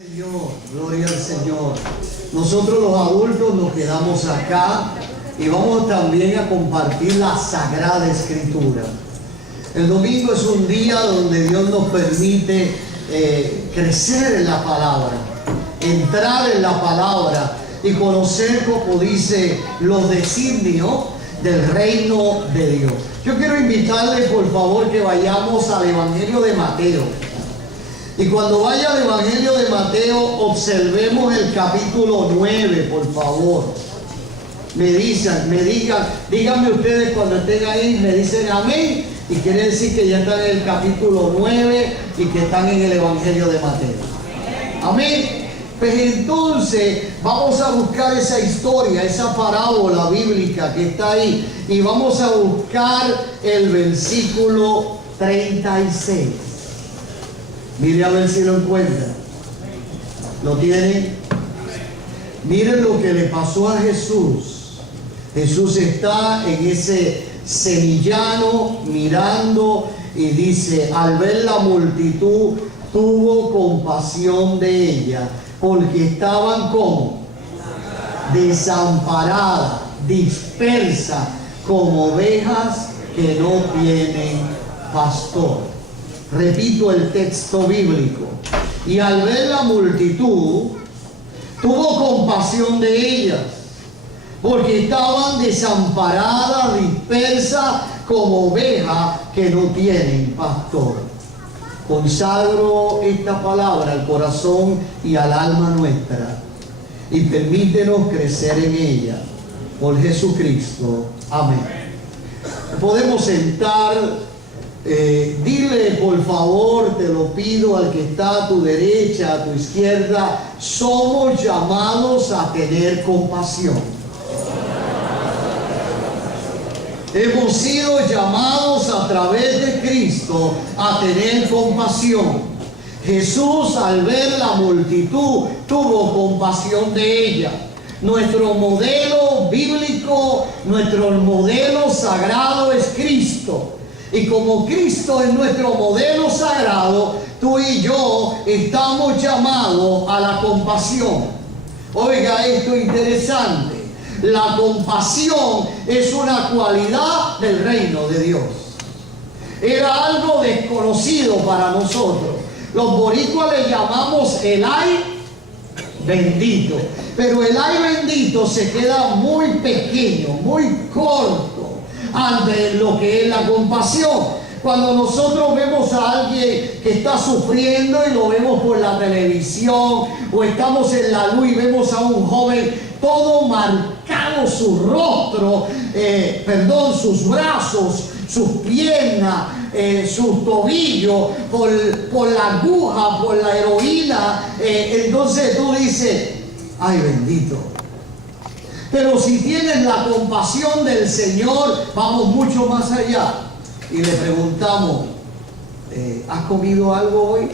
Señor, gloria al Señor. Nosotros los adultos nos quedamos acá y vamos también a compartir la Sagrada Escritura. El domingo es un día donde Dios nos permite crecer en la palabra, entrar en la palabra y conocer, como dice, los designios del reino de Dios. Yo quiero invitarle, por favor, que vayamos al Evangelio de Mateo. Y cuando vaya al Evangelio de Mateo, observemos el capítulo 9, por favor. Díganme ustedes cuando estén ahí, me dicen amén. Y quiere decir que ya están en el capítulo 9 y que están en el Evangelio de Mateo. Amén. Pues entonces vamos a buscar esa historia, esa parábola bíblica que está ahí. Y vamos a buscar el versículo 36. Mire a ver si lo encuentra. ¿Lo tienen? Miren lo que le pasó a Jesús. Jesús está en ese semillano mirando y dice: al ver la multitud tuvo compasión de ella, porque estaban como desamparadas, dispersas, como ovejas que no tienen pastor. Repito el texto bíblico. Y al ver la multitud, tuvo compasión de ellas, porque estaban desamparadas, dispersas, como ovejas que no tienen pastor. Consagro esta palabra al corazón y al alma nuestra, y permítenos crecer en ella. Por Jesucristo. Amén. Podemos sentar. Dile, por favor, te lo pido, al que está a tu derecha, a tu izquierda: somos llamados a tener compasión. Hemos sido llamados a través de Cristo a tener compasión. Jesús, al ver la multitud, tuvo compasión de ella. Nuestro modelo bíblico, nuestro modelo sagrado es Cristo. Y como Cristo es nuestro modelo sagrado, tú y yo estamos llamados a la compasión. Oiga esto interesante. La compasión es una cualidad del reino de Dios. Era algo desconocido para nosotros. Los boricuas le llamamos el ay bendito. Pero el ay bendito se queda muy pequeño, muy corto ante lo que es la compasión. Cuando nosotros vemos a alguien que está sufriendo y lo vemos por la televisión, o estamos en la luz y vemos a un joven todo marcado, su rostro, sus brazos, sus piernas, sus tobillos, por la aguja, por la heroína, entonces tú dices: ay bendito. Pero si tienes la compasión del Señor, vamos mucho más allá y le preguntamos: ¿has comido algo hoy?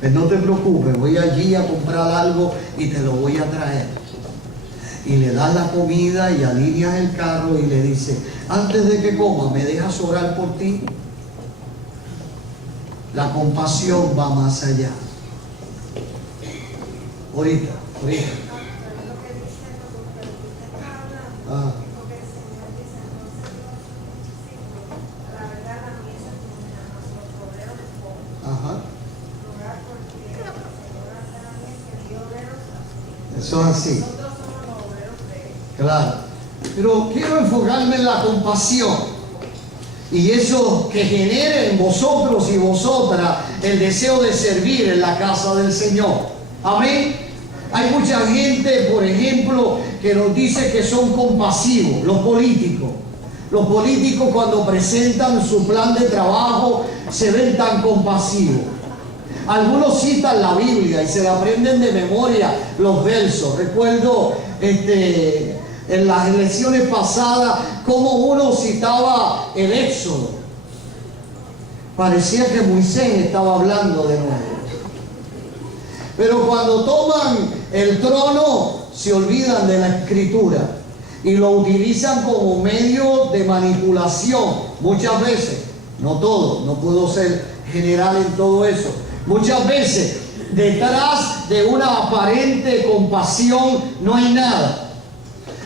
Pues no te preocupes, voy allí a comprar algo y te lo voy a traer. Y le das la comida y alineas el carro y le dices: antes de que coma, ¿me dejas orar por ti? La compasión va más allá. Ahorita. Ajá. Eso es así. Claro. Pero quiero enfocarme en la compasión y eso que genere en vosotros y vosotras el deseo de servir en la casa del Señor. Amén. Hay mucha gente, por ejemplo, que nos dice que son compasivos. Los políticos. Los políticos, cuando presentan su plan de trabajo, se ven tan compasivos. Algunos citan la Biblia y se la aprenden de memoria los versos. Recuerdo en las elecciones pasadas cómo uno citaba el Éxodo. Parecía que Moisés estaba hablando de nuevo. Pero cuando toman el trono, se olvidan de la Escritura y lo utilizan como medio de manipulación. Muchas veces, no todo, no puedo ser general en todo eso. Muchas veces Detrás de una aparente compasión no hay nada.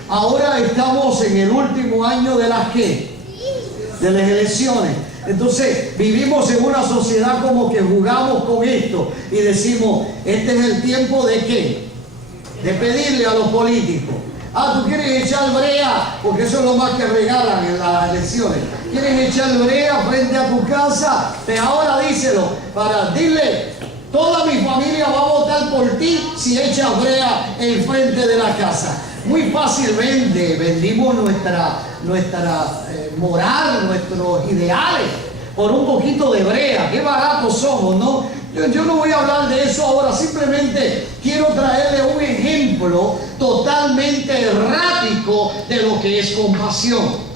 Ahora estamos en el último año de las ¿qué? De las elecciones. Entonces vivimos en una sociedad como que jugamos con esto y decimos, este es el tiempo de ¿qué? De pedirle a los políticos. Ah, tú quieres echar brea, porque eso es lo más que regalan en las elecciones. Quieres echar brea frente a tu casa, pues ahora díselo, para dile, toda mi familia va a votar por ti si echas brea en frente de la casa. Muy fácilmente vendimos nuestra moral, nuestros ideales por un poquito de brea. Qué baratos somos, ¿no? Yo no voy a hablar de eso ahora, simplemente quiero traerle un ejemplo totalmente errático de lo que es compasión.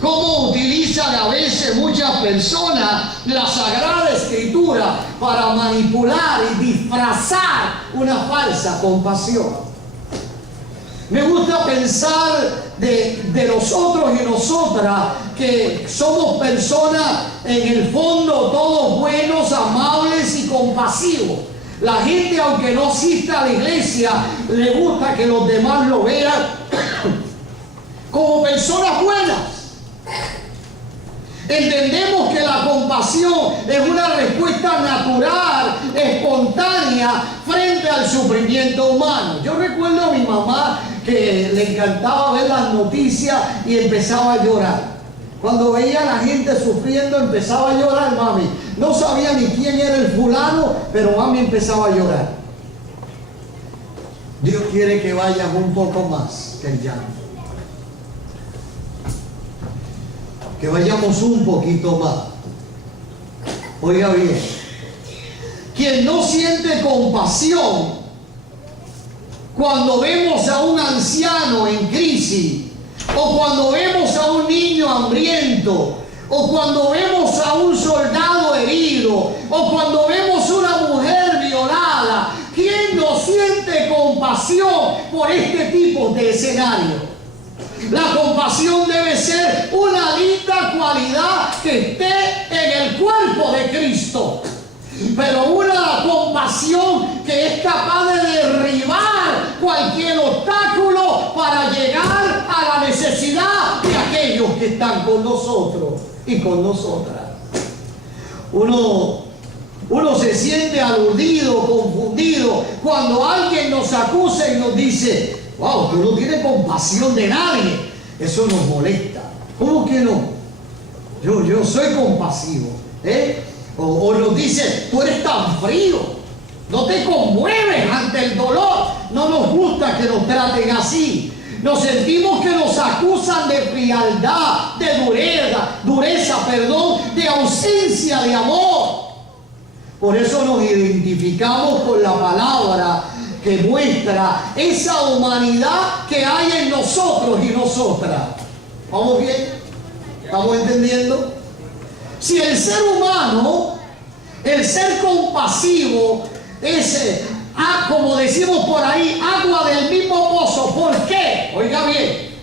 Cómo utilizan a veces muchas personas la Sagrada Escritura para manipular y disfrazar una falsa compasión. Me gusta pensar de nosotros y nosotras que somos personas en el fondo todos buenos, amables y compasivos. La gente, aunque no asista a la iglesia, le gusta que los demás lo vean como personas buenas. Entendemos que la compasión es una respuesta natural, espontánea, frente al sufrimiento humano. Yo recuerdo a mi mamá que le encantaba ver las noticias y empezaba a llorar. Cuando veía a la gente sufriendo, empezaba a llorar, mami. No sabía ni quién era el fulano, pero mami empezaba a llorar. Dios quiere que vayas un poco más que el llanto. Que vayamos un poquito más. Oiga bien, quien no siente compasión cuando vemos a un anciano en crisis, o cuando vemos a un niño hambriento, o cuando vemos a un soldado herido, o cuando vemos una mujer violada, ¿quién no siente compasión por este tipo de escenario? La compasión debe ser una linda cualidad que esté en el cuerpo de Cristo, pero una compasión que es capaz de derribar cualquier obstáculo para llegar a la necesidad de aquellos que están con nosotros y con nosotras. Uno se siente aludido, confundido, cuando alguien nos acusa y nos dice, wow, tú no tienes compasión de nadie. Eso nos molesta. ¿Cómo que no? Yo soy compasivo. O nos dice, tú eres tan frío, no te conmueves ante el dolor. No nos gusta que nos traten así. Nos sentimos que nos acusan de frialdad, de dureza, de ausencia de amor. Por eso nos identificamos con la palabra que muestra esa humanidad que hay en nosotros y nosotras. ¿Vamos bien? ¿Estamos entendiendo? Si el ser humano, el ser compasivo, es, como decimos por ahí, agua del mismo pozo. ¿Por qué? Oiga bien.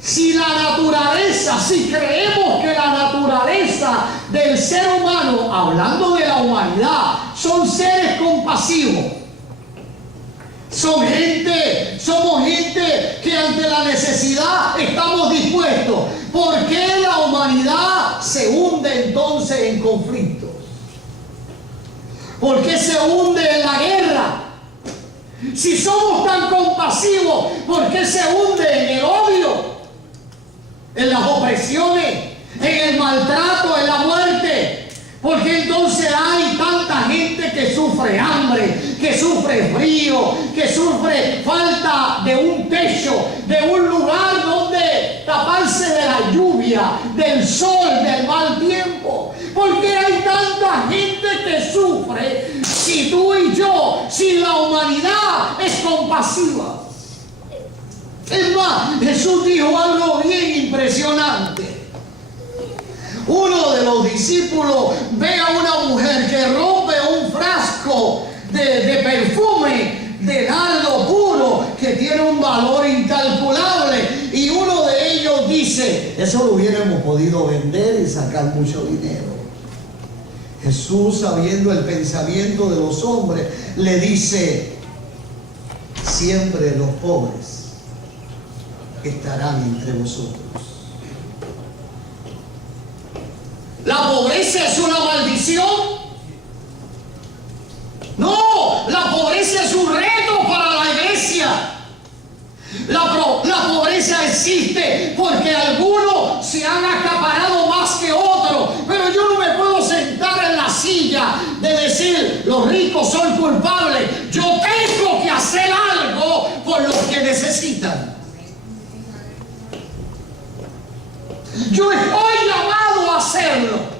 Si la naturaleza, si creemos que la naturaleza del ser humano, hablando de la humanidad, son seres compasivos, somos gente que ante la necesidad estamos dispuestos. ¿Por qué la humanidad se hunde entonces en conflictos? ¿Por qué se hunde en la guerra? Si somos tan compasivos, ¿por qué se hunde en el odio, en las opresiones, en el maltrato, en la muerte? ¿Por qué entonces hay tanta gente que sufre hambre, que sufre frío, que sufre falta de un techo, de un lugar donde taparse de la lluvia, del sol, del mal tiempo? ¿Por qué hay tanta gente que sufre si tú y yo, si la humanidad es compasiva? Es más, Jesús dijo algo bien impresionante. Uno de los discípulos ve a una mujer que rompe un frasco de perfume de nardo puro que tiene un valor incalculable, y uno de ellos dice, eso lo hubiéramos podido vender y sacar mucho dinero. Jesús, sabiendo el pensamiento de los hombres, le dice: siempre los pobres estarán entre vosotros. ¿La pobreza es una maldición? No, la pobreza es un reto para la iglesia. La pobreza existe porque algunos se han acaparado más que otros. Pero yo no me puedo sentar en la silla de decir: los ricos son culpables. Yo tengo que hacer algo por los que necesitan. Yo estoy llamado a hacerlo.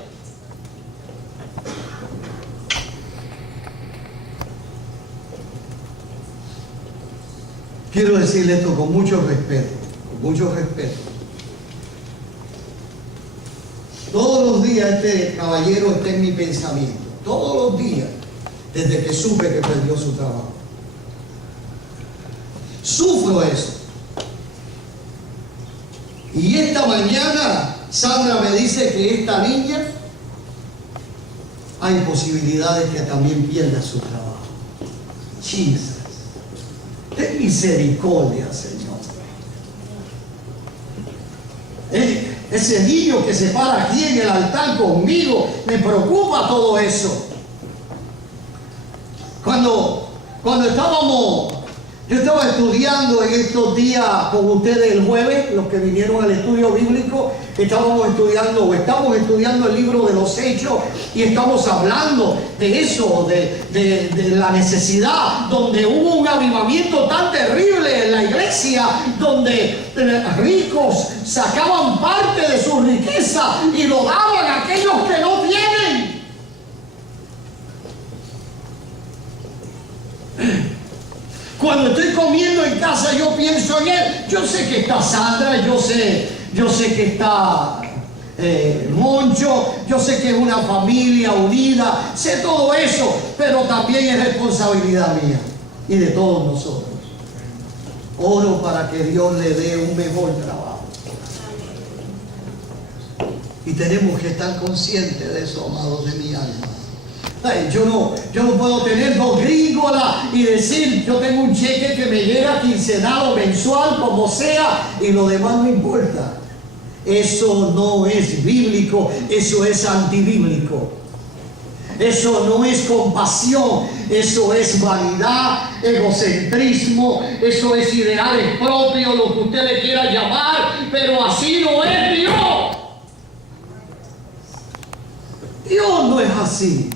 Quiero decirle esto con mucho respeto, con mucho respeto. Todos los días este caballero está en mi pensamiento, todos los días, desde que supe que perdió su trabajo. Sufro eso. Y esta mañana Sandra me dice que esta niña hay posibilidades que también pierda su trabajo. Jesus. Ten misericordia, Señor. Ese niño que se para aquí en el altar conmigo, me preocupa todo eso. Cuando yo estaba estudiando en estos días con ustedes el jueves, los que vinieron al estudio bíblico, estamos estudiando el libro de los Hechos y estamos hablando de eso, de la necesidad, donde hubo un avivamiento tan terrible en la iglesia, donde ricos sacaban parte de su riqueza y lo daban a aquellos que no tienen. Cuando estoy comiendo en casa, yo pienso en él. Yo sé que está Sandra, yo sé que está Moncho, yo sé que es una familia unida, sé todo eso, pero también es responsabilidad mía y de todos nosotros. Oro para que Dios le dé un mejor trabajo. Y tenemos que estar conscientes de eso, amados de mi alma. Ay, yo no puedo tener dos gringolas y decir: yo tengo un cheque que me llega quincenal o mensual, como sea, y lo demás no importa. Eso no es bíblico, eso es antibíblico. Eso no es compasión, eso es vanidad, egocentrismo, eso es ideales propios, lo que usted le quiera llamar, pero así no es Dios. Dios no es así.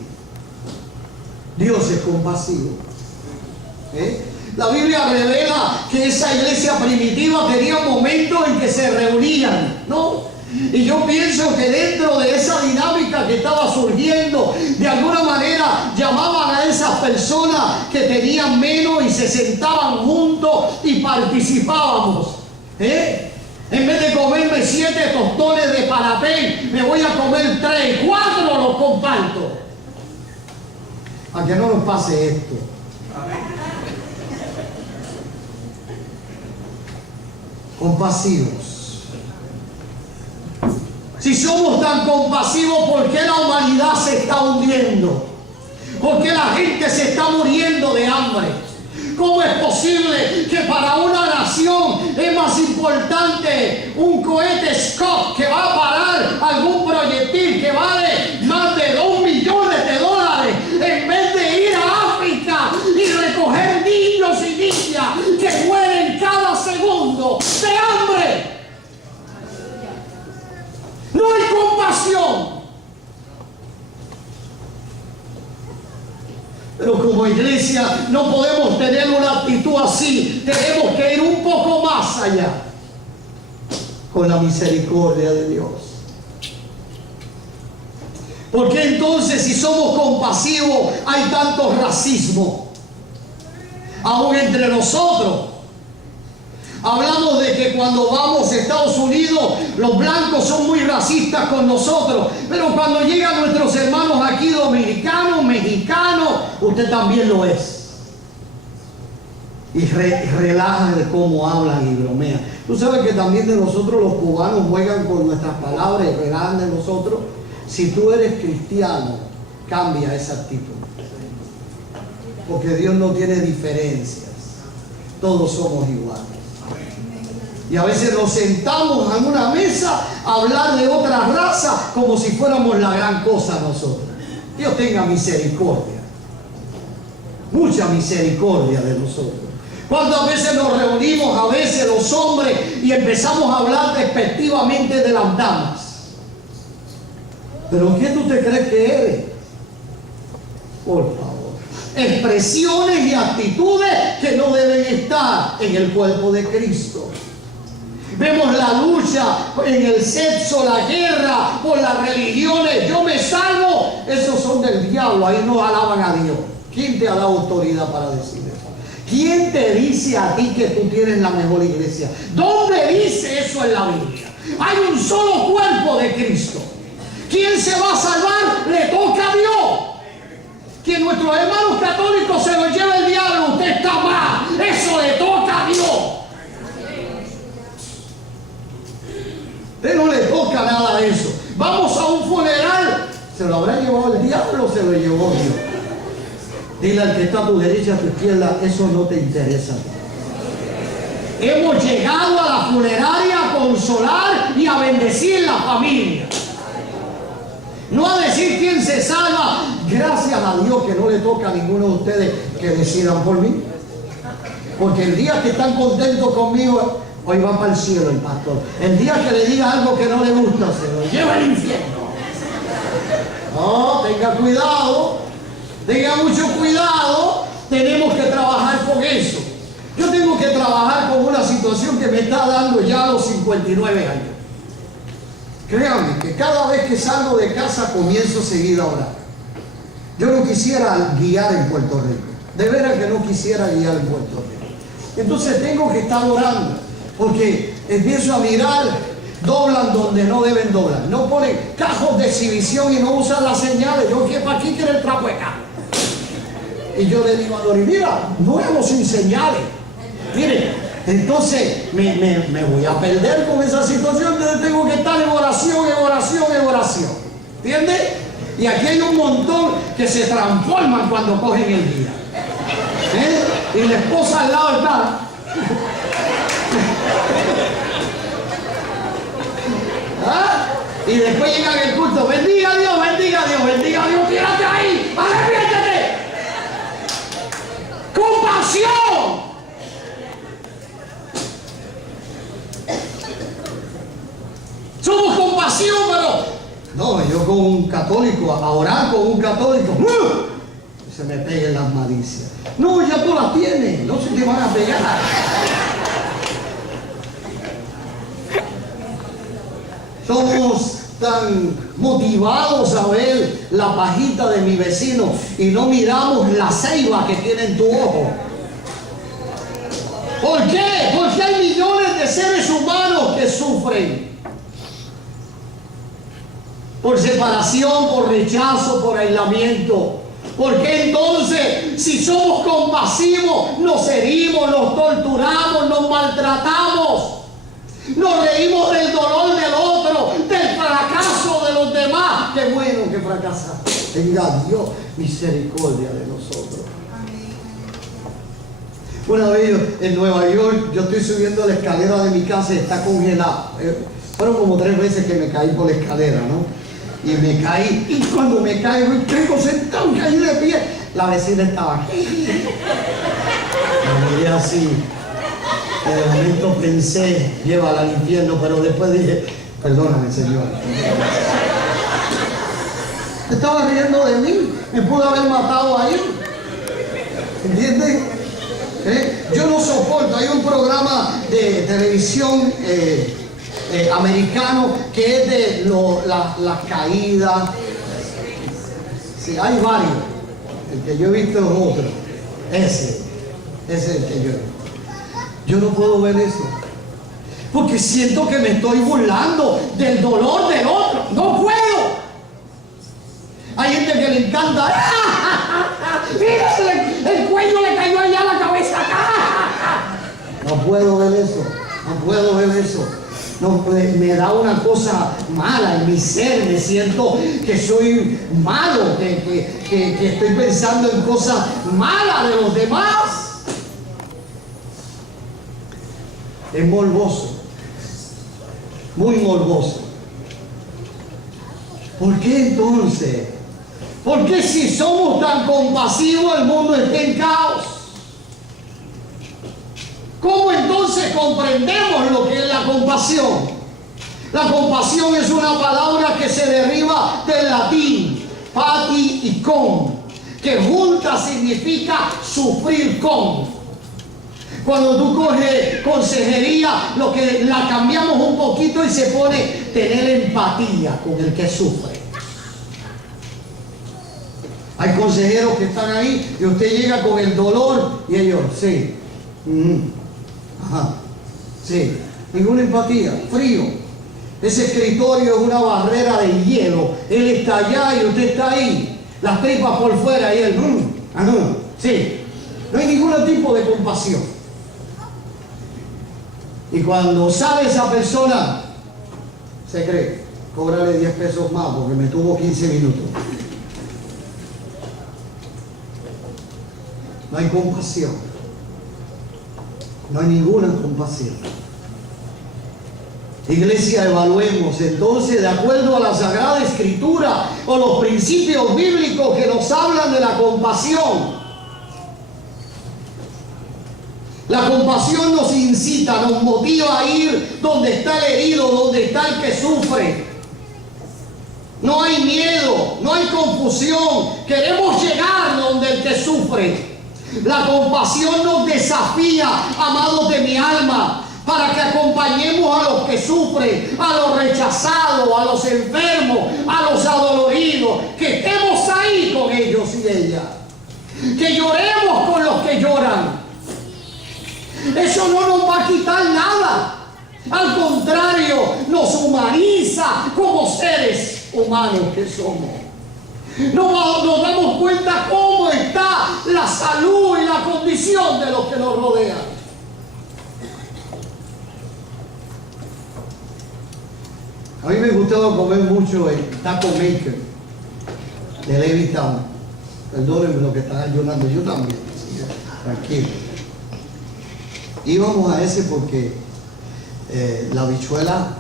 Dios es compasivo. La Biblia revela que esa iglesia primitiva tenía momentos en que se reunían, ¿no? Y yo pienso que dentro de esa dinámica que estaba surgiendo, de alguna manera llamaban a esas personas que tenían menos y se sentaban juntos y participábamos. En vez de comerme 7 tostones de parapén, me voy a comer 3, 4 los comparto. A que no nos pase esto. Compasivos. Si somos tan compasivos, ¿por qué la humanidad se está hundiendo? ¿Por qué la gente se está muriendo de hambre? ¿Cómo es posible que para una nación es más importante un cohete Scott que va a parar algún proyectil que vale más de $2 millones en vez de ir a África y recoger niños y niñas que mueren cada segundo de hambre? No hay compasión. Pero como iglesia no podemos tener una actitud así. Tenemos que ir un poco más allá con la misericordia de Dios. Porque entonces, si somos compasivos, hay tanto racismo aún entre nosotros. Hablamos de que cuando vamos a Estados Unidos, los blancos son muy racistas con nosotros. Pero cuando llegan nuestros hermanos aquí, dominicanos, mexicanos, usted también lo es. Y relajan de cómo hablan y bromean. Tú sabes que también de nosotros los cubanos juegan con nuestras palabras y relajan de nosotros. Si tú eres cristiano, cambia esa actitud. Porque Dios no tiene diferencias. Todos somos iguales. Y a veces nos sentamos en una mesa a hablar de otra raza como si fuéramos la gran cosa nosotros. Dios tenga misericordia. Mucha misericordia de nosotros. ¿Cuántas veces nos reunimos, a veces los hombres, y empezamos a hablar despectivamente de las damas? ¿Pero qué tú te crees que eres? Por favor. Expresiones y actitudes que no deben estar en el cuerpo de Cristo. Vemos la lucha en el sexo, la guerra por las religiones. Yo me salvo. Esos son del diablo. Ahí no alaban a Dios. ¿Quién te ha dado autoridad para decir eso? ¿Quién te dice a ti que tú tienes la mejor iglesia? ¿Dónde dice eso en la Biblia? Hay un solo cuerpo de Cristo. ¿Quién se va a salvar? Le toca a Dios. Que nuestros hermanos católicos se lo lleve el diablo. Usted está mal. Eso le toca a Dios. Usted no le toca nada de eso. Vamos a un funeral. ¿Se lo habrá llevado el diablo o se lo llevó Dios? Dile al que está a tu derecha, a tu izquierda, eso no te interesa. Hemos llegado a la funeraria a consolar y a bendecir la familia. No a decir quién se salva. Gracias a Dios que no le toca a ninguno de ustedes que decidan por mí. Porque el día que están contentos conmigo, hoy va para el cielo el pastor. El día que le diga algo que no le gusta, se lo lleva al infierno. No, tenga cuidado. Tenga mucho cuidado. Tenemos que trabajar con eso. Yo tengo que trabajar con una situación que me está dando ya a los 59 años. Créanme que cada vez que salgo de casa comienzo seguido a orar. Yo no quisiera guiar en Puerto Rico. De veras que no quisiera guiar en Puerto Rico. Entonces tengo que estar orando. Porque empiezo a mirar, doblan donde no deben doblar. No ponen cajos de exhibición y no usan las señales. Yo que para aquí quiero el trapo de carro. Y yo le digo a Dori, mira, nuevo sin señales. Mire, entonces me voy a perder con esa situación. Entonces tengo que estar en oración, en oración, en oración. ¿Entiendes? Y aquí hay un montón que se transforman cuando cogen el día. Y la esposa al lado está. ¿Ah? Y después llegan el culto. Bendiga a Dios, bendiga a Dios, bendiga a Dios. Tírate ahí, arrepiéntete. Compasión. Somos compasión, pero no, yo con un católico, a orar con un católico, se me peguen las malicias. No, ya tú las tienes, no se te van a pegar. Somos tan motivados a ver la pajita de mi vecino y no miramos la ceiba que tiene en tu ojo. ¿Por qué? Porque hay millones de seres humanos que sufren por separación, por rechazo, por aislamiento. Porque entonces, si somos compasivos, nos herimos, nos torturamos, nos maltratamos, nos reímos del dolor del otro, del fracaso de los demás. Qué bueno que fracasa. Tenga Dios misericordia de nosotros. Una vez en Nueva York, yo estoy subiendo la escalera de mi casa y está congelada. Fueron como 3 veces que me caí por la escalera, ¿no? Y me caí, y cuando me caigo, tengo sentado, caí de pie. La vecina estaba aquí. Me miré así. De momento pensé, llévala al infierno, pero después dije, perdóname, Señor. Estaba riendo de mí, me pudo haber matado ahí. ¿Entiendes? Yo no soporto, hay un programa de televisión americano que es de las caídas. Sí, hay varios. El que yo he visto es otro. Ese es el que yo he visto. Yo no puedo ver eso. Porque siento que me estoy burlando del dolor del otro. No puedo. Hay gente que le encanta. Mira, el cuello le cayó allá a la cabeza. No puedo ver eso. No puedo ver eso. no, me da una cosa mala en mi ser, me siento que soy malo, que estoy pensando en cosas malas de los demás. Es morboso, muy morboso. ¿Por qué entonces? ¿Por qué si somos tan compasivos el mundo está en caos? ¿Cómo entonces comprendemos lo que es la compasión? La compasión es una palabra que se deriva del latín, pati y con, que junta significa sufrir con. Cuando tú coges consejería, lo que la cambiamos un poquito y se pone tener empatía con el que sufre. Hay consejeros que están ahí y usted llega con el dolor y ellos, sí, ajá, sí, ninguna empatía, frío. Ese escritorio es una barrera de hielo. Él está allá y usted está ahí, las tripas por fuera y él, sí, no hay ningún tipo de compasión. Y cuando sale esa persona, se cree, cóbrale 10 pesos más porque me tuvo 15 minutos. No hay compasión. No hay ninguna compasión. Iglesia, evaluemos entonces de acuerdo a la Sagrada Escritura o los principios bíblicos que nos hablan de la compasión. La compasión nos incita, nos motiva a ir donde está el herido, donde está el que sufre. No hay miedo, no hay confusión. Queremos llegar donde el que sufre. La compasión nos desafía, amados de mi alma, para que acompañemos a los que sufren, a los rechazados, a los enfermos, a los adoloridos, que estemos ahí con ellos y ellas, que lloremos con los que lloran. Eso no nos va a quitar nada. Al contrario, nos humaniza como seres humanos que somos. Nos damos cuenta cómo está la salud y la condición de los que nos rodean. A mí me gustaba comer mucho el Taco Maker de Levittown. Perdónenme lo que están ayunando, yo también. Tranquilo. Íbamos a ese porque la habichuela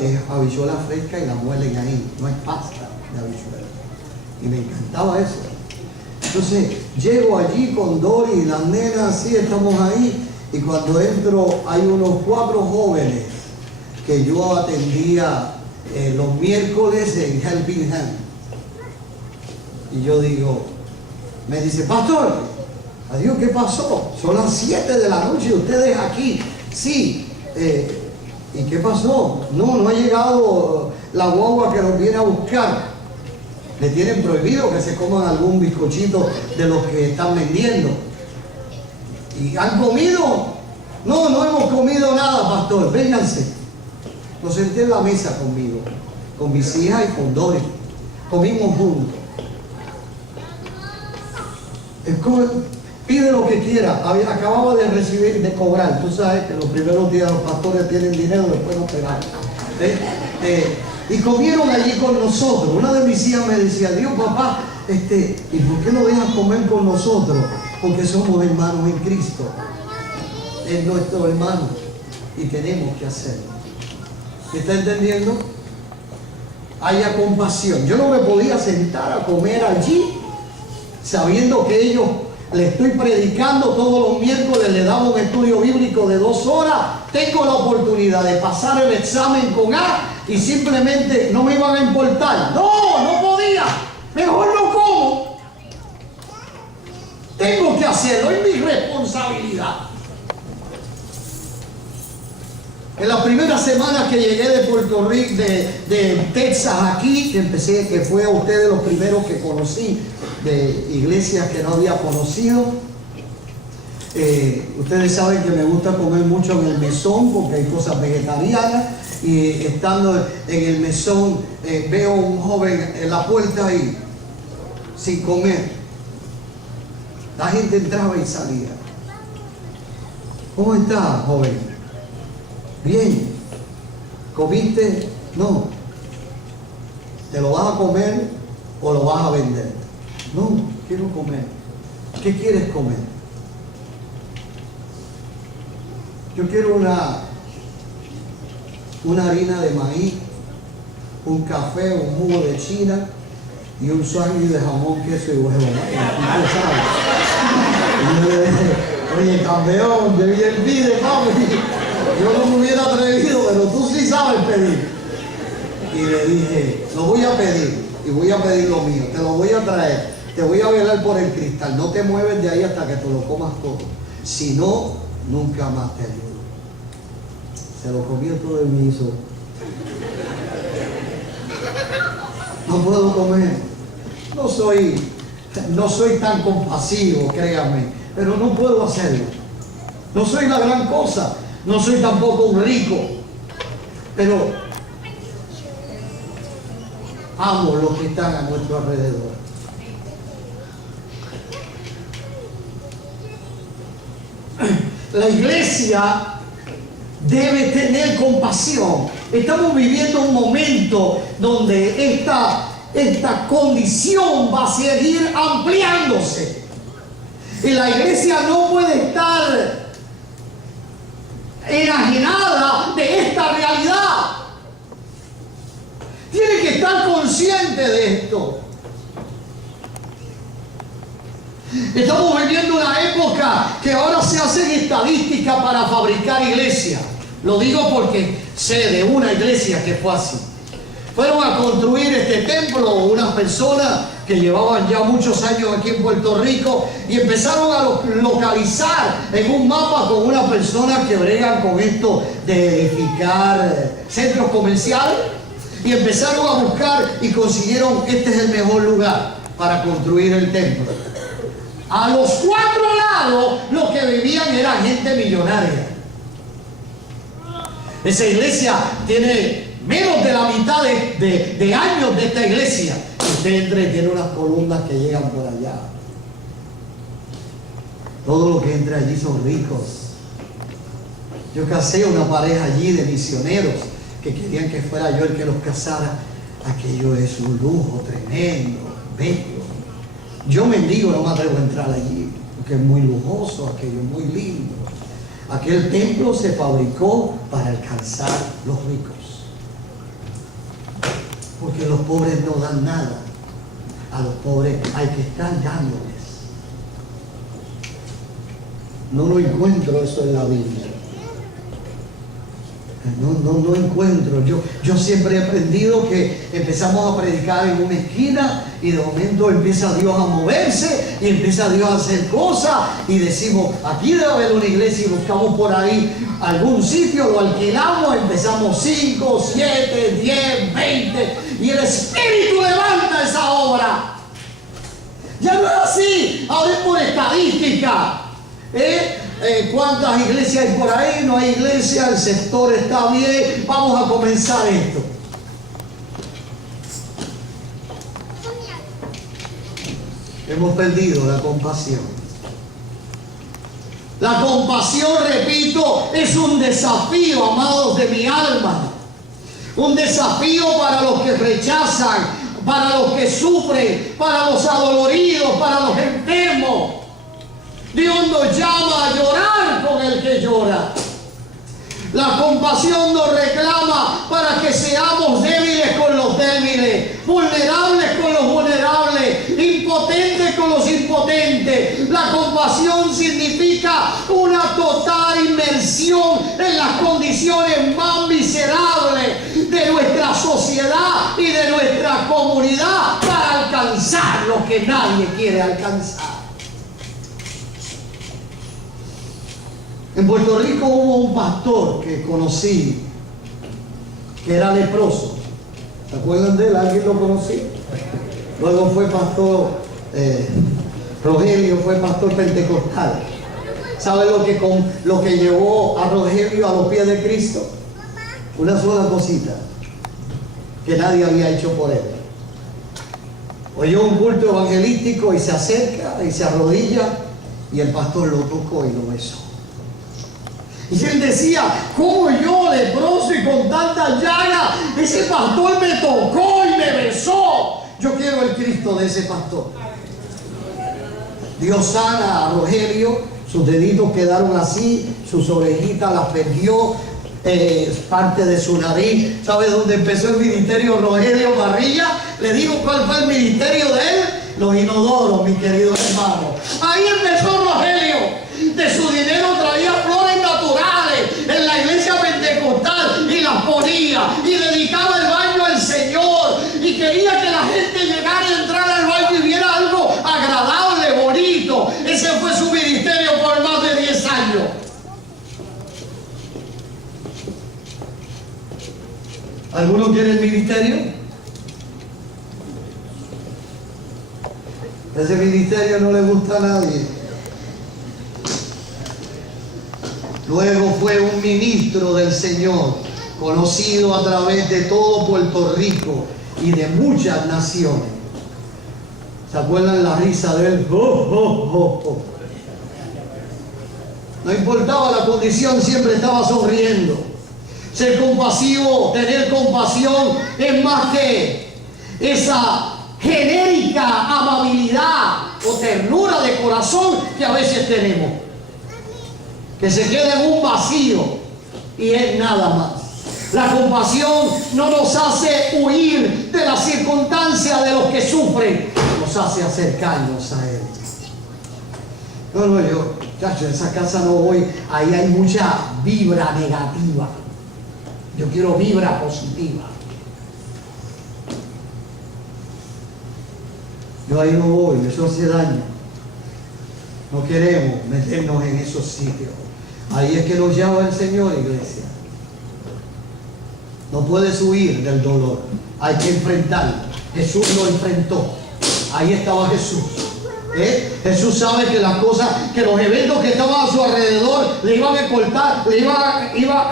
es habichuela fresca y la muelen ahí, no es pasta de habichuela. Y me encantaba eso. Entonces llego allí con Dori y las nenas, sí, estamos ahí, y cuando entro hay unos 4 jóvenes que yo atendía los miércoles en Helping Hand. Y yo digo, me dice, pastor, adiós, ¿qué pasó? Son las 7 de la noche y ustedes aquí. Sí, ¿y qué pasó? No ha llegado la guagua que nos viene a buscar. Le tienen prohibido que se coman algún bizcochito de los que están vendiendo. ¿Y han comido? No hemos comido nada, pastor. Vénganse. Nos senté en la mesa conmigo, con mis hijas y con Doris. Comimos juntos. Pide lo que quiera. Acababa de cobrar. Tú sabes que los primeros días los pastores tienen dinero, después no pegan. Y comieron allí con nosotros. Una de mis hijas me decía, Dios, papá, ¿y por qué no dejas comer con nosotros? Porque somos hermanos en Cristo. Es nuestro hermano y tenemos que hacerlo. ¿Está entendiendo? Haya compasión. Yo no me podía sentar a comer allí sabiendo que ellos le estoy predicando todos los miércoles, le damos un estudio bíblico de 2 horas, tengo la oportunidad de pasar el examen con A y simplemente no me iban a importar. No podía, mejor no como. Tengo que hacerlo, es mi responsabilidad. En las primeras semanas que llegué de Puerto Rico, de Texas aquí, que fue a ustedes los primeros que conocí, de iglesias que no había conocido. Ustedes saben que me gusta comer mucho en el mesón porque hay cosas vegetarianas, y estando en el mesón veo un joven en la puerta ahí sin comer. La gente entraba y salía. ¿Cómo está, joven? Bien. ¿Comiste? No. ¿Te lo vas a comer o lo vas a vender? No, quiero comer. ¿Qué quieres comer? Yo quiero una harina de maíz, un café, un jugo de China y un sándwich de jamón, queso y huevo. Y yo le dije, oye, campeón, yo vi el pide, papi. Yo no me hubiera atrevido, pero tú sí sabes pedir. Y le dije, lo voy a pedir, y voy a pedir lo mío, te lo voy a traer, te voy a velar por el cristal, no te mueves de ahí hasta que te lo comas todo. Si no, nunca más te ayudo. Se lo comió todo y me hizo. No puedo comer. No soy tan compasivo, créanme, pero no puedo hacerlo. No soy la gran cosa, no soy tampoco un rico, pero amo los que están a nuestro alrededor. La iglesia debe tener compasión. Estamos viviendo un momento donde esta condición va a seguir ampliándose. Y la iglesia no puede estar enajenada de esta realidad. Tiene que estar consciente de esto. Estamos viviendo una época que ahora se hacen estadísticas para fabricar iglesias. Lo digo porque sé de una iglesia que fue así. Fueron a construir este templo unas personas que llevaban ya muchos años aquí en Puerto Rico y empezaron a localizar en un mapa con una persona que bregan con esto de edificar centros comerciales y empezaron a buscar y consiguieron este es el mejor lugar para construir el templo. A los 4 lados los que vivían eran gente millonaria. Esa iglesia tiene menos de la mitad de años de esta iglesia. Usted entra y tiene unas columnas que llegan por allá. Todo lo que entra allí son ricos. Yo casé una pareja allí de misioneros que querían que fuera yo el que los casara. Aquello es un lujo tremendo, bello. Yo mendigo, no me atrevo a entrar allí, porque es muy lujoso, aquello es muy lindo. Aquel templo se fabricó para alcanzar los ricos. Porque los pobres no dan nada. A los pobres hay que estar dándoles. No lo encuentro eso en la Biblia. No encuentro. Yo siempre he aprendido que empezamos a predicar en una esquina y de momento empieza Dios a moverse y empieza Dios a hacer cosas y decimos, aquí debe haber una iglesia y buscamos por ahí algún sitio, lo alquilamos, empezamos 5, 7, 10, 20 y el Espíritu levanta esa obra. Ya no es así, ahora es por estadística. ¿Cuántas iglesias hay por ahí? No hay iglesia, el sector está bien, vamos a comenzar esto. Hemos perdido la compasión. La compasión, repito, es un desafío, amados de mi alma. Un desafío para los que rechazan, para los que sufren, para los adoloridos, para los enfermos. Dios nos llama a llorar con el que llora. La compasión nos reclama para que seamos débiles con los débiles, vulnerables con los vulnerables, impotentes con los impotentes. La compasión significa una total inmersión en las condiciones más miserables de nuestra sociedad y de nuestra comunidad para alcanzar lo que nadie quiere alcanzar. En Puerto Rico hubo un pastor que conocí, que era leproso. ¿Se acuerdan de él? ¿Alguien lo conocía? Luego fue pastor, Rogelio fue pastor pentecostal. ¿Sabe lo que llevó a Rogelio a los pies de Cristo? Una sola cosita, que nadie había hecho por él. Oyó un culto evangelístico y se acerca y se arrodilla y el pastor lo tocó y lo besó. Y él decía, ¿cómo yo, leproso y con tanta llaga, ese pastor me tocó y me besó? Yo quiero el Cristo de ese pastor. Dios sana a Rogelio, sus deditos quedaron así, sus orejitas las perdió, parte de su nariz. ¿Sabe dónde empezó el ministerio Rogelio Barrilla? Le digo cuál fue el ministerio de él. Los inodoros, mi querido hermano. Ahí empezó Rogelio. De su dinero traía flores naturales en la iglesia pentecostal y las ponía y dedicaba el baño al Señor y quería que la gente llegara y entrara al baño y viera algo agradable, bonito. Ese fue su ministerio por más de 10 años. ¿Alguno quiere el ministerio? Ese ministerio no le gusta a nadie. Luego fue un ministro del Señor, conocido a través de todo Puerto Rico y de muchas naciones. ¿Se acuerdan la risa de él? ¡Oh, oh, oh, oh! No importaba la condición, siempre estaba sonriendo. Ser compasivo, tener compasión, es más que esa genérica amabilidad o ternura de corazón que a veces tenemos, que se queda en un vacío y es nada más. La compasión no nos hace huir de las circunstancias de los que sufren, nos hace acercarnos a Él. No, yo, chacho, en esa casa no voy, ahí hay mucha vibra negativa. Yo quiero vibra positiva. Yo ahí no voy, eso hace daño. No queremos meternos en esos sitios. Ahí es que nos llama el Señor, iglesia. No puedes huir del dolor, hay que enfrentarlo. Jesús lo enfrentó. Ahí estaba Jesús. Jesús sabe que las cosas, que los eventos que estaban a su alrededor le iban a cortar,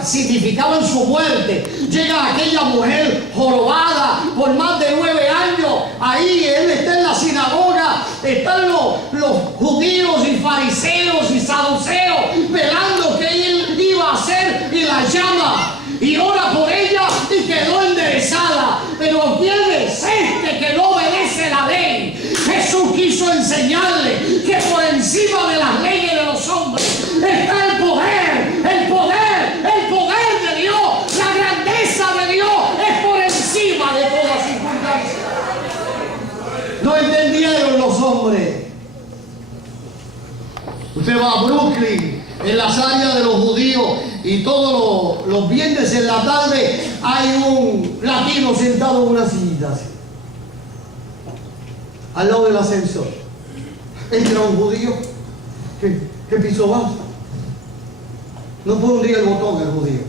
significaban su muerte. Llega aquella mujer jorobada por más de 9 años. Ahí él está en la sinagoga, están los judíos y fariseos y saduceos velando qué él iba a hacer, y la llama y ora por ella y quedó enderezada. Pero ¿quién es este que no obedece la ley? Jesús quiso enseñarle que por encima de las leyes de los hombres está el poder de Dios. La grandeza de Dios es por encima de toda circunstancia. No entendieron los hombres. Usted va a Brooklyn, en las áreas de los judíos, y todos los viernes en la tarde hay un latino sentado en una sillita así, al lado del ascensor. Entra un judío. ¿Qué piso va? No puede hundir el botón el judío.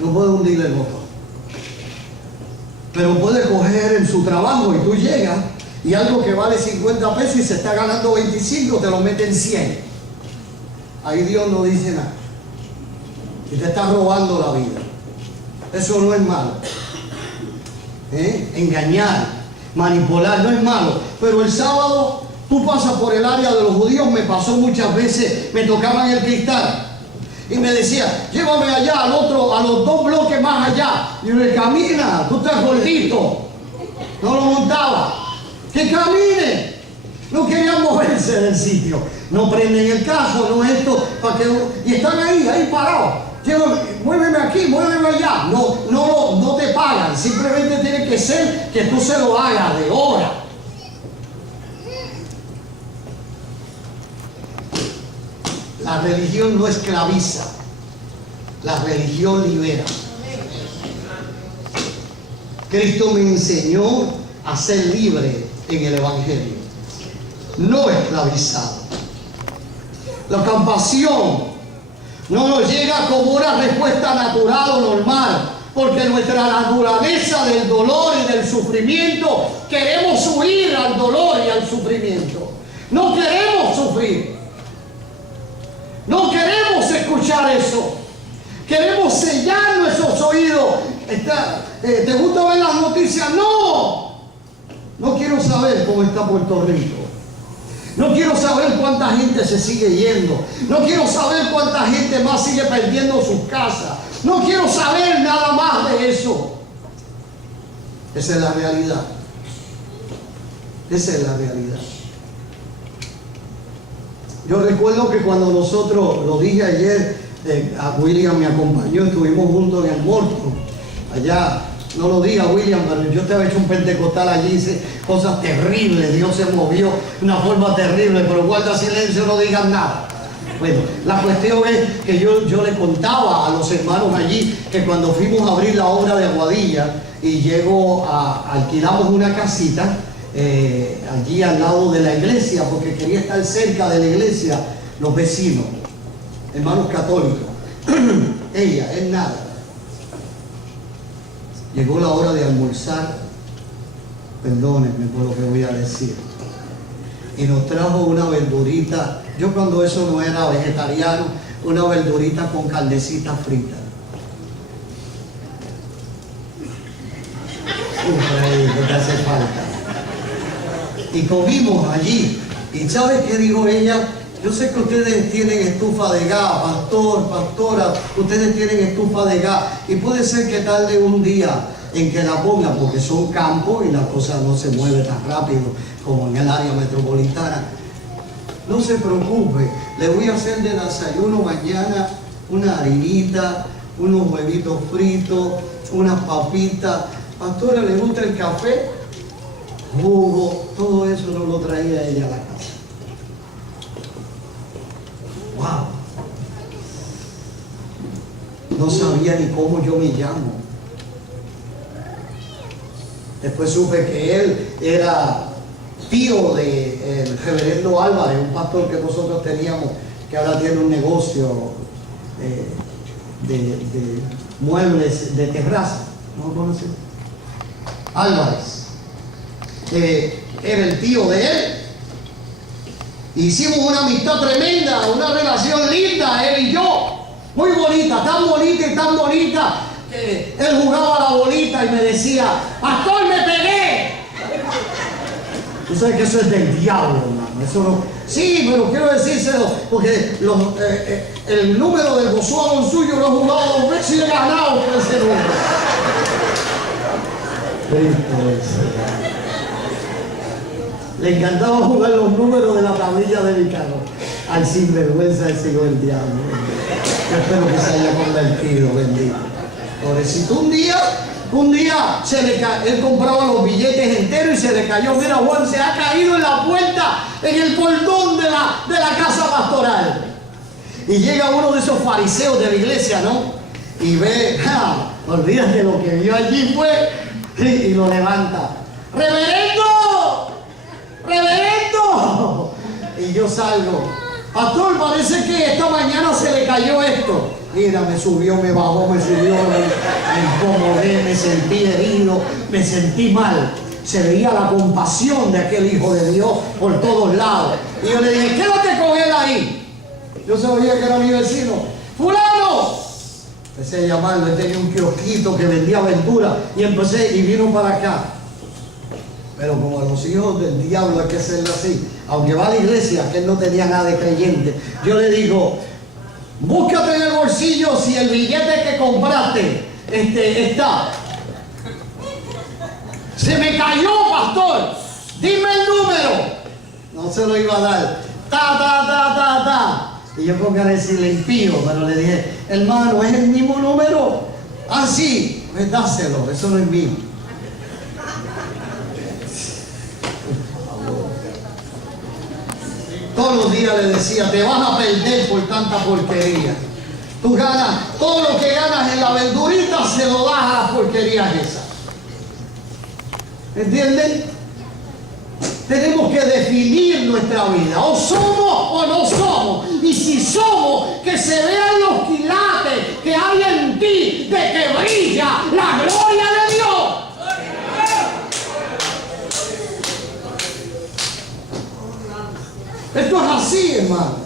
No puede hundir el botón. Pero puede coger en su trabajo, y tú llegas y algo que vale 50 pesos y se está ganando 25, te lo meten 100. Ahí Dios no dice nada. Y te está robando la vida. Eso no es malo. Engañar, manipular, no es malo. Pero el sábado tú pasas por el área de los judíos. Me pasó muchas veces, me tocaban el cristal y me decía, llévame allá a los 2 bloques más allá. Y yo le camina, tú estás gordito. No lo montaba. Que camine. No querían moverse del sitio. No prenden el cajo, no esto, y están ahí parados. Muéveme aquí, muéveme allá. No te pagan. Simplemente tiene que ser que tú se lo hagas de hora. La religión no esclaviza. La religión libera. Cristo me enseñó a ser libre en el Evangelio, no esclavizado. La compasión no nos llega como una respuesta natural o normal, porque nuestra naturaleza del dolor y del sufrimiento, queremos huir al dolor y al sufrimiento. No queremos sufrir. No queremos escuchar eso. Queremos sellar nuestros oídos. ¿Te gusta ver las noticias? No quiero saber cómo está Puerto Rico. No quiero saber cuánta gente se sigue yendo. No quiero saber cuánta gente más sigue perdiendo sus casas. No quiero saber nada más de eso. Esa es la realidad. Esa es la realidad. Yo recuerdo que cuando nosotros, lo dije ayer, a William me acompañó, estuvimos juntos en el Morton, allá. No lo diga, William, pero yo te había hecho un pentecostal allí, hice cosas terribles, Dios se movió de una forma terrible, pero guarda silencio, no digas nada. Bueno, la cuestión es que yo le contaba a los hermanos allí que cuando fuimos a abrir la obra de Aguadilla y alquilamos una casita allí al lado de la iglesia, porque quería estar cerca de la iglesia, los vecinos, hermanos católicos, ella, él nada. Llegó la hora de almorzar, perdónenme por lo que voy a decir, y nos trajo una verdurita. Yo cuando eso no era vegetariano, una verdurita con carnecita frita. ¿Qué te hace falta? Y comimos allí. ¿Y sabes qué dijo ella? Yo sé que ustedes tienen estufa de gas, pastora, ustedes tienen estufa de gas. Y puede ser que tarde un día en que la pongan, porque son campos y la cosa no se mueve tan rápido como en el área metropolitana. No se preocupe, le voy a hacer de desayuno mañana una harinita, unos huevitos fritos, unas papitas. Pastora, ¿le gusta el café? Jugo, todo eso no lo traía ella a la casa. ¡Wow! No sabía ni cómo yo me llamo. Después supe que él era tío del reverendo Álvarez, un pastor que nosotros teníamos, que ahora tiene un negocio de muebles de terraza. ¿No lo conocen? Álvarez. Era el tío de él. Hicimos una amistad tremenda, una relación linda, él y yo. Muy bonita, tan bonita y tan bonita. Él jugaba a la bolita y me decía, pastor, me pegué. Tú sabes que eso es del diablo, hermano. Eso no... Sí, pero quiero decírselo, porque el número del gozuado suyo lo he jugado 2 veces y he ganado por ese número. Le encantaba jugar los números de la tablilla de mi carro. Al sinvergüenza del siglo del diablo. Yo espero que se haya convertido, bendito. Pobrecito, un día él compraba los billetes enteros y se le cayó. Mira, Juan, se ha caído en la puerta, en el cordón de la casa pastoral. Y llega uno de esos fariseos de la iglesia, ¿no? Y ve, olvídate lo que vio allí fue, y lo levanta. ¡Reverendo! ¡Reverendo! Y yo salgo. Pastor, parece que esta mañana se le cayó esto. Mira, me subió, me bajó, me subió, me incomodé, me sentí herido, me sentí mal. Se veía la compasión de aquel hijo de Dios por todos lados. Y yo le dije, quédate con él ahí. Yo sabía que era mi vecino. ¡Fulano! Empecé a llamarlo, él tenía un kiosquito que vendía verdura y vino para acá. Pero como a los hijos del diablo hay que hacerlo así, aunque va a la iglesia, que él no tenía nada de creyente, yo le digo, búscate en el bolsillo si el billete que compraste está. Se me cayó, pastor, dime el número. No se lo iba a dar. Ta. Y yo con cara de decirle impío, pero le dije, hermano, ¿es el mismo número? Ah, sí, pues dáselo, eso no es mío. Todos los días le decía, te vas a perder por tanta porquería. Tú ganas, todo lo que ganas en la verdurita se lo das a las porquerías esas. ¿Entienden? Tenemos que definir nuestra vida. O somos o no somos. Y si somos, que se vean los quilates que hay en ti de que brilla la gloria de Dios. Esto es así, hermano.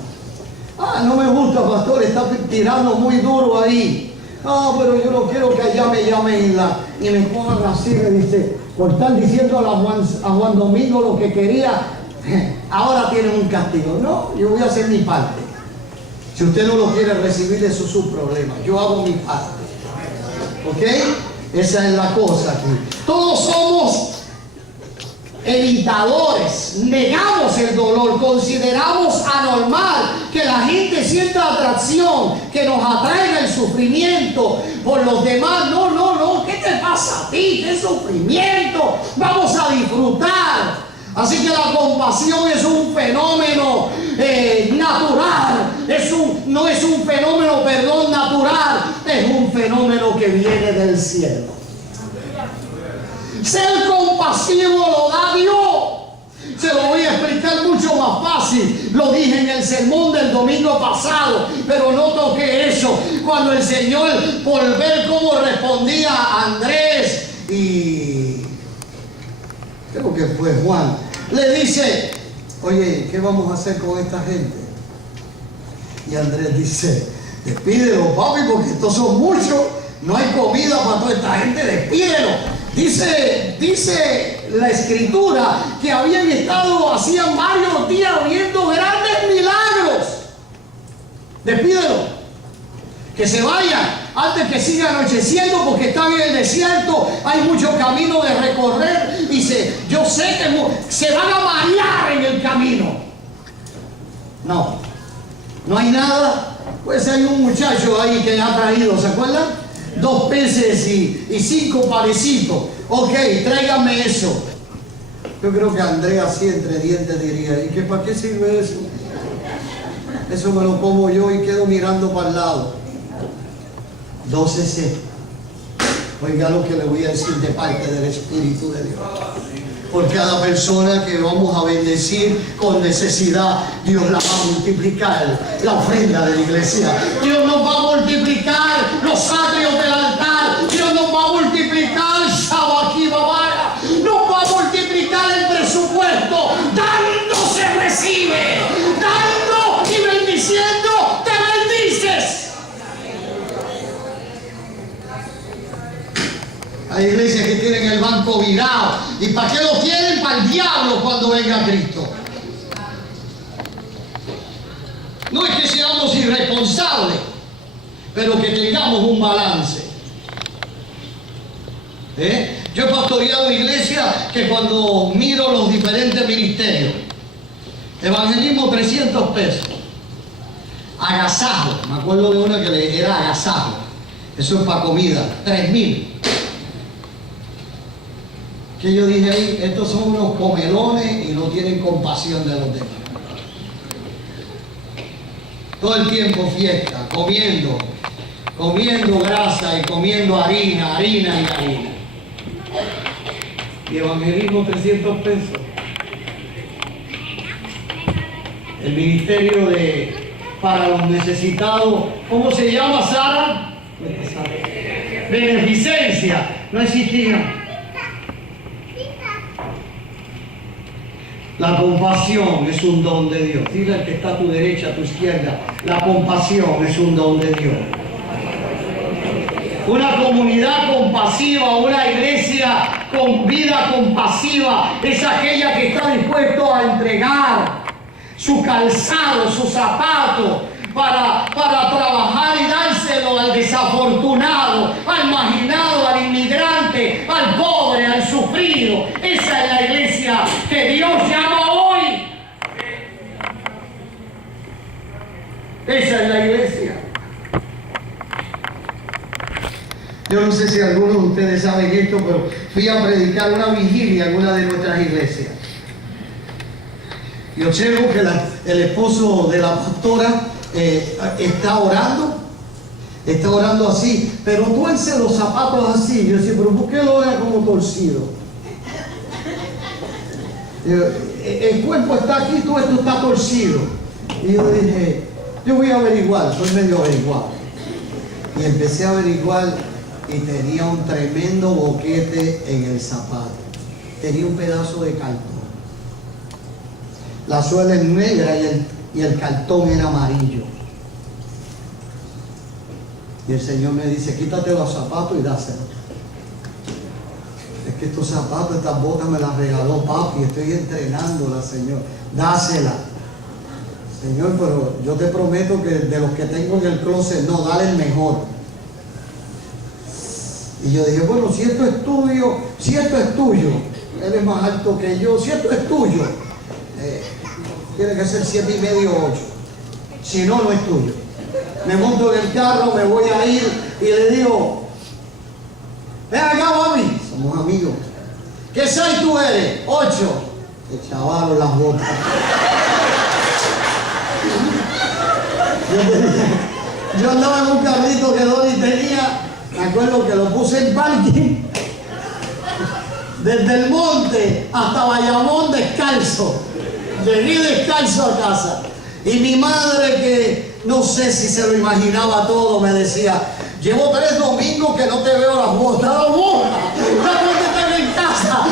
No me gusta, pastor, está tirando muy duro ahí. Pero yo no quiero que allá me llamen y me pongan así, me dice, por estar diciendo a Juan Domingo lo que quería, ahora tienen un castigo. No, yo voy a hacer mi parte. Si usted no lo quiere recibir, eso es su problema. Yo hago mi parte. ¿Ok? Esa es la cosa aquí. Todos somos evitadores, negamos el dolor, consideramos anormal que la gente sienta atracción, que nos atraiga el sufrimiento por los demás. No, no, no, ¿qué te pasa a ti? ¿Qué sufrimiento? Vamos a disfrutar. Así que la compasión es un fenómeno natural, no es un fenómeno, natural, es un fenómeno que viene del cielo. Ser compasivo lo da Dios. Se lo voy a explicar mucho más fácil. Lo dije en el sermón del domingo pasado, pero no toqué eso. Cuando el Señor, por ver cómo respondía Andrés y creo que fue Juan, le dice: oye, ¿qué vamos a hacer con esta gente? Y Andrés dice: despídelo, papi, porque estos son muchos, no hay comida para toda esta gente, despídelo. Dice la escritura que habían estado, hacían varios días viendo grandes milagros. Despídelo, que se vayan antes que siga anocheciendo, porque están en el desierto, hay mucho camino de recorrer y yo sé que se van a marear en el camino. No hay nada. Pues hay un muchacho ahí que ha traído, ¿se acuerdan? 2 peces y 5 panecitos. Ok, tráiganme eso. Yo creo que Andrea así entre dientes diría: ¿y qué para qué sirve eso? Eso me lo como yo y quedo mirando para el lado. 12C. Oiga lo que le voy a decir de parte del Espíritu de Dios. Por cada persona que vamos a bendecir con necesidad, Dios la va a multiplicar. La ofrenda de la iglesia, Dios nos va a multiplicar los atrios del altar. Dios nos va a multiplicar Shabaki Babara. Nos va a multiplicar el presupuesto. Dando se recibe, dando y bendiciendo te bendices. Hay iglesias que tienen el banco virado. ¿Y para qué lo tienen? Para el diablo cuando venga Cristo. No es que seamos irresponsables, pero que tengamos un balance. Yo he pastoreado iglesias que cuando miro los diferentes ministerios, evangelismo 300 pesos, agasajo, me acuerdo de una que le era agasajo, eso es para comida, 3,000. Que yo dije ahí, estos son unos comelones y no tienen compasión de los demás. Todo el tiempo fiesta, comiendo grasa y comiendo harina y harina. Y evangelismo 300 pesos. El ministerio para los necesitados, ¿cómo se llama, Sara? Beneficencia, no existía. La compasión es un don de Dios. Dile al que está a tu derecha, a tu izquierda: la compasión es un don de Dios. Una comunidad compasiva, una iglesia con vida compasiva, es aquella que está dispuesto a entregar su calzado, sus zapatos, para trabajar y dárselo al desafortunado, al marginado, al inmigrante, al pobre, al sufrido. Esa es la iglesia que Dios llama hoy. Esa es la iglesia. Yo no sé si algunos de ustedes saben esto, pero fui a predicar una vigilia en una de nuestras iglesias. Y observo que el esposo de la pastora está orando así, pero tuerce los zapatos así. Yo decía: pero ¿por qué lo ora como torcido? El cuerpo está aquí, todo esto está torcido. Y yo dije: yo voy a averiguar, soy medio averiguado. Y empecé a averiguar y tenía un tremendo boquete en el zapato. Tenía un pedazo de cartón. La suela es negra y el cartón era amarillo. Y el Señor me dice: quítate los zapatos y dáselo. Es que estos zapatos, estas botas me las regaló papi, estoy entrenándolas, Señor. Dásela. Señor, pero yo te prometo que de los que tengo en el closet, no, dale el mejor. Y yo dije, bueno, si esto es tuyo, él es más alto que yo, si esto es tuyo, tiene que ser 7,5, 8. Si no, no es tuyo. Me monto en el carro, me voy a ir y le digo, ven acá, mami, somos amigos. ¿Qué size tú eres? 8. El chavalo las botas. Yo andaba en un carrito que Dori tenía, me acuerdo que lo puse en parking, desde el monte hasta Bayamón descalzo. Llegué descalzo a casa. Y mi madre, que no sé si se lo imaginaba todo, me decía, llevo 3 domingos que no te veo las botas. ¡Las botas! ¡Las botas están en casa!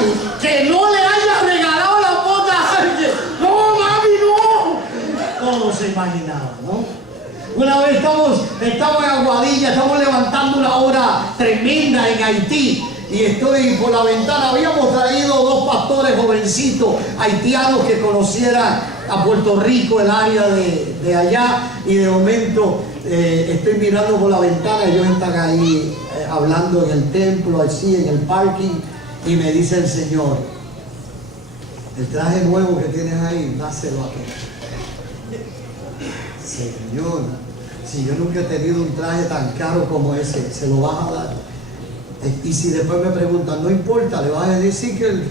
¡Que no le hayas regalado las botas a alguien! ¡No, mami, no! Todo se imaginaba, ¿no? Una vez estamos en Aguadilla, estamos levantando una obra tremenda en Haití. Y estoy por la ventana, habíamos traído 2 pastores jovencitos haitianos que conocieran a Puerto Rico, el área de allá, y de momento estoy mirando por la ventana, ellos están ahí hablando en el templo, así en el parking, y me dice el Señor, el traje nuevo que tienes ahí, dáselo a ti. Señor, si yo nunca he tenido un traje tan caro como ese, ¿se lo vas a dar? Y si después me preguntan, no importa, le vas a decir que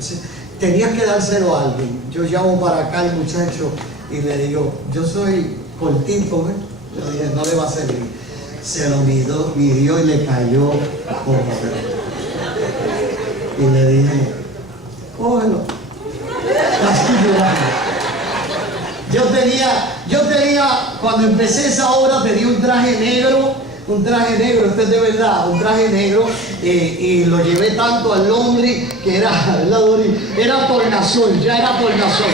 tenías que dárselo a alguien. Yo llamo para acá al muchacho y le digo, yo soy cortito, ¿eh? Yo dije, no le va a servir. Se lo midió y le cayó como. Y le dije, cógelo. Así llorando. Yo tenía, cuando empecé esa obra, tenía un traje negro, esto es de verdad, un traje negro, y lo llevé tanto al Londres que era, ¿verdad, Dori? Era tornasol, ya era tornasol.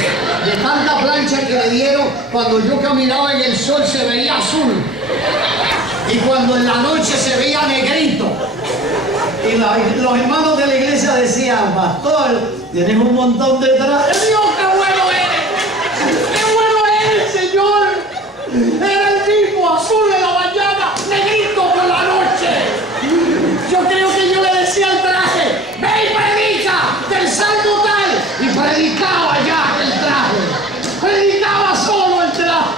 De tanta plancha que le dieron, cuando yo caminaba en el sol se veía azul. Y cuando en la noche se veía negrito. Y los hermanos de la iglesia decían, pastor, tienes un montón de trajes. ¡Dios, qué bueno eres! ¡Qué bueno eres, Señor! Era el mismo azul de la mañana, negrito por la noche. Yo creo que yo le decía al traje, ve y predica del salmo tal. Y predicaba ya el traje. Predicaba solo el traje.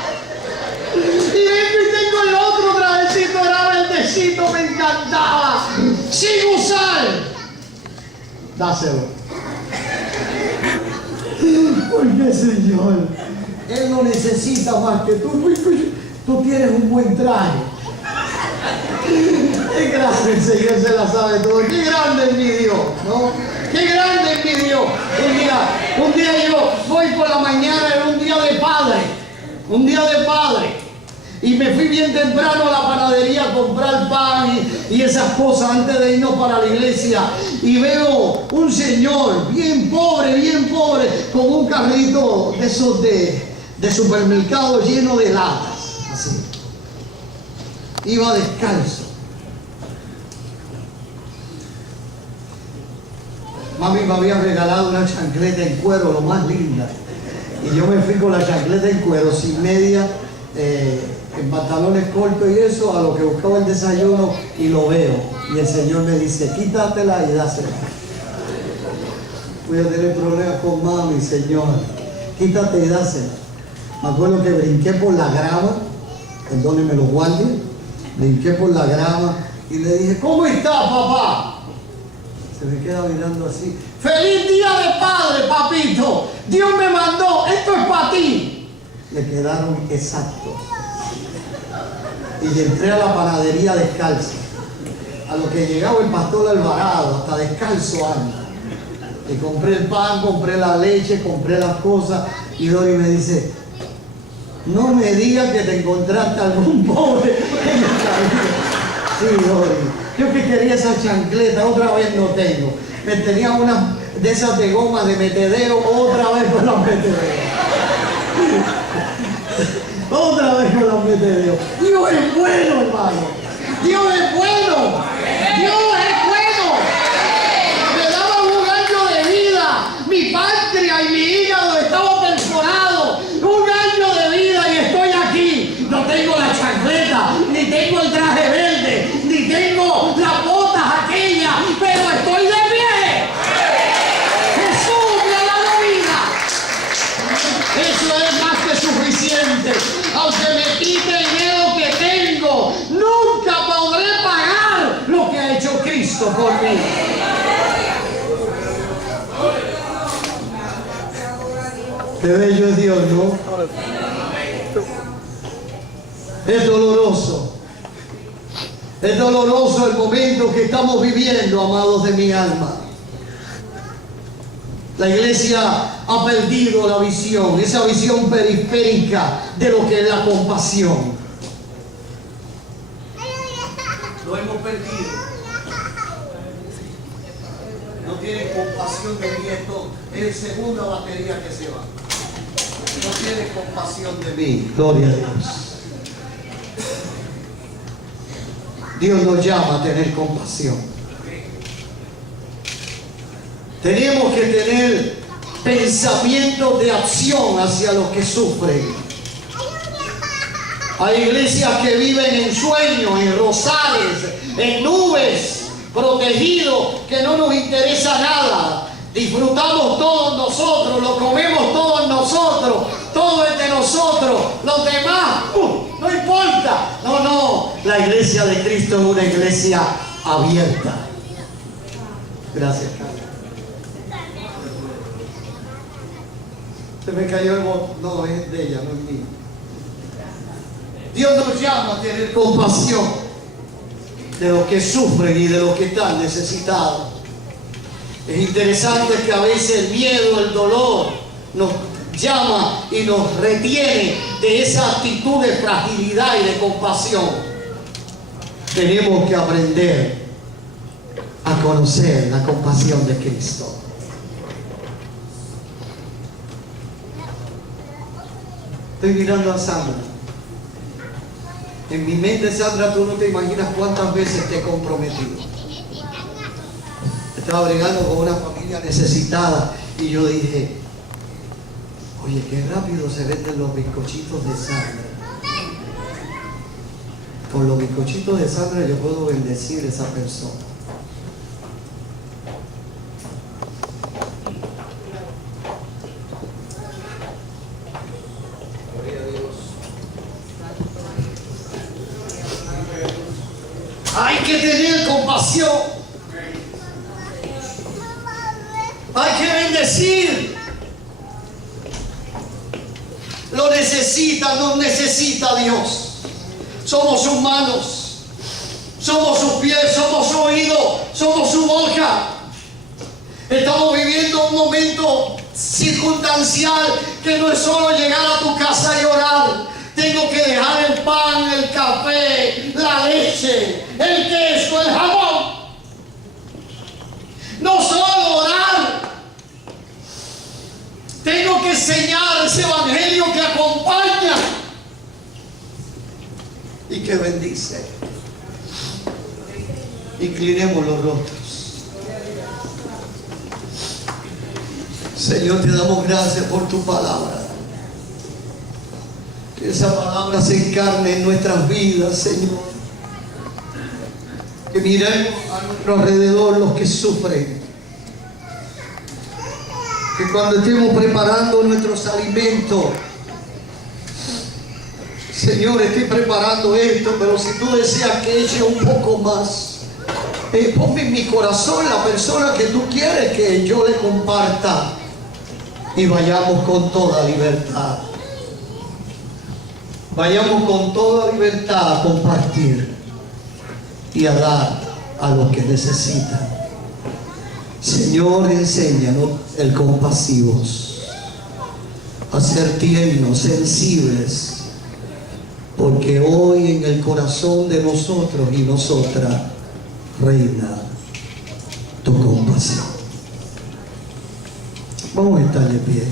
Y vengo y tengo el otro trajecito, era verdecito, me encantaba. Sin usar. Dáselo. Porque, Señor, Él no necesita más que tú. Tú tienes un buen traje. Qué grande el Señor, se la sabe todo. Qué grande es mi Dios, ¿no? Qué grande es mi Dios. Un día yo voy por la mañana, era un día de padre. Y me fui bien temprano a la panadería a comprar pan y esas cosas antes de irnos para la iglesia. Y veo un señor bien pobre, con un carrito de esos de supermercado lleno de latas. Así. Iba descalzo. Mami me había regalado una chancleta en cuero, lo más linda. Y yo me fui con la chancleta en cuero, sin media, en pantalones cortos y eso, a lo que buscaba el desayuno, y lo veo. Y el Señor me dice, quítatela y dásela. Voy a tener problemas con mami, Señor. Quítate y dásela. Me acuerdo que brinqué por la grama, perdóneme los guardias, brinqué por la grama y le dije, ¿cómo estás, papá? Se me queda mirando así. ¡Feliz día de padre, papito! Dios me mandó, esto es para ti. Le quedaron exactos. Y entré a la panadería descalzo. A lo que llegaba el pastor Alvarado, hasta descalzo anda. Y compré el pan, compré la leche, compré las cosas. Y Dori me dice, no me digas que te encontraste algún pobre en el camino. Sí, Dori. Yo que quería esa chancleta, otra vez no tengo. Me tenía una de esas de goma de metedero, otra vez con los metederos. Otra vez con los metederos. Dios es bueno, hermano. Dios es bueno. Dios es bueno. Me daba lugar Eso es más que suficiente. Aunque me quite el dinero que tengo, nunca podré pagar lo que ha hecho Cristo por mí. Qué bello es Dios, ¿no? Es doloroso. Es doloroso el momento que estamos viviendo, amados de mi alma. La iglesia ha perdido la visión, esa visión periférica de lo que es la compasión. Lo hemos perdido. No tienen compasión de mí. Esto es segunda batería que se va. No tienen compasión de mí. Gloria a Dios. Dios nos llama a tener compasión. Tenemos que tener pensamientos de acción hacia los que sufren. Hay iglesias que viven en sueños, en rosales, en nubes, protegidos, que no nos interesa nada. Disfrutamos todos nosotros, lo comemos todos nosotros, todo es de nosotros, los demás, no importa. No, la iglesia de Cristo es una iglesia abierta. Gracias, Carlos. Se me cayó el botón. No, es de ella, no es mío. Dios nos llama a tener compasión de los que sufren y de los que están necesitados. Es interesante que a veces el miedo, el dolor nos llama y nos retiene de esa actitud de fragilidad y de compasión. Tenemos que aprender a conocer la compasión de Cristo. Estoy mirando a Sandra. En mi mente, Sandra, tú no te imaginas cuántas veces te he comprometido. Estaba bregando con una familia necesitada y yo dije, oye, qué rápido se venden los bizcochitos de Sandra. Con los bizcochitos de Sandra yo puedo bendecir a esa persona. Hay que tener compasión. Hay que bendecir. Lo necesita, nos necesita Dios. Somos sus manos, somos sus pies, somos su oído, somos su boca. Estamos viviendo un momento circunstancial que no es solo llegar a tu casa y orar. Tengo que dejar el pan, el café, la leche, el queso, el jamón. No solo orar. Tengo que enseñar ese evangelio que acompaña y que bendice. Inclinemos los rostros. Señor, te damos gracias por tu palabra. Que esa palabra se encarne en nuestras vidas, Señor. Que miremos a nuestro alrededor los que sufren. Que cuando estemos preparando nuestros alimentos, Señor, estoy preparando esto, pero si tú deseas que eche un poco más, ponme en mi corazón la persona que tú quieres que yo le comparta. Y vayamos con toda libertad. Vayamos con toda libertad a compartir y a dar a los que necesitan. Señor, enséñanos el compasivos, a ser tiernos, sensibles, porque hoy en el corazón de nosotros y nosotras reina tu compasión. Vamos a estar de pie.